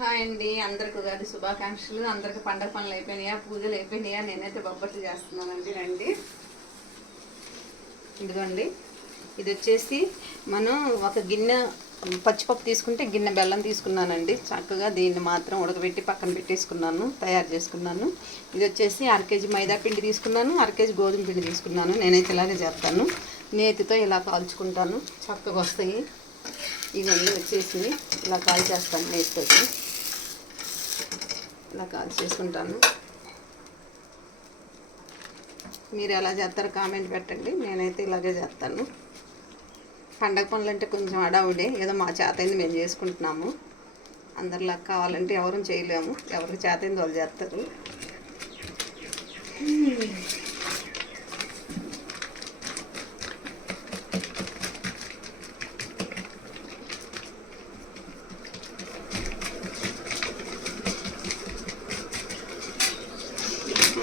Hi అండి, అందరికి ఉగాది శుభాకాంక్షలు. అందరికి పండగ పనులు అయిపోయినాయా, పూజలు అయిపోయినాయా? నేనైతే బొబ్బట్లు చేస్తున్నానండి. రండి, ఇదిగోండి. ఇది వచ్చేసి మనం ఒక గిన్నె పచ్చిపప్పు తీసుకుంటే గిన్నె బెల్లం తీసుకున్నానండి. చక్కగా దీన్ని మాత్రం ఉడకబెట్టి పక్కన పెట్టేసుకున్నాను, తయారు చేసుకున్నాను. ఇది వచ్చేసి 1/2 కేజీ మైదా పిండి తీసుకున్నాను, 1/2 కేజీ గోధుమ పిండి తీసుకున్నాను. నేనైతే ఇలాగే చేస్తాను, నేతితో ఇలా కాల్చుకుంటాను, చక్కగా వస్తాయి. ఇవన్నీ వచ్చేసి ఇలా కాల్చేస్తాను, నేతితో ఇలా కాల్చేసుకుంటాను. మీరు ఎలా చేస్తారో కామెంట్ పెట్టండి. నేనైతే ఇలాగే చేస్తాను. పండగ పనులు అంటే కొంచెం హడావుడే, ఏదో మా చేతైంది మేము చేసుకుంటున్నాము. అందరిలా కావాలంటే ఎవరు చేయలేము, ఎవరికి చేతైంది వాళ్ళు చేస్తారు.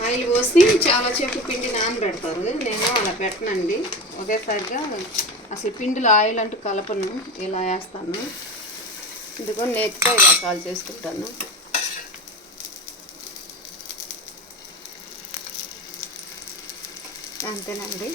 ఆయిల్ పోసి చాలా సేపు పిండి నానబెడతారు. నేను అలా పెట్టనండి, ఒకేసారిగా అసలు పిండిలో ఆయిల్ అంటూ కలపను, ఇలా వేస్తాను. ఇదిగో నేతితో ఇలా కాల్ చేసుకుంటాను. అంతేనండి.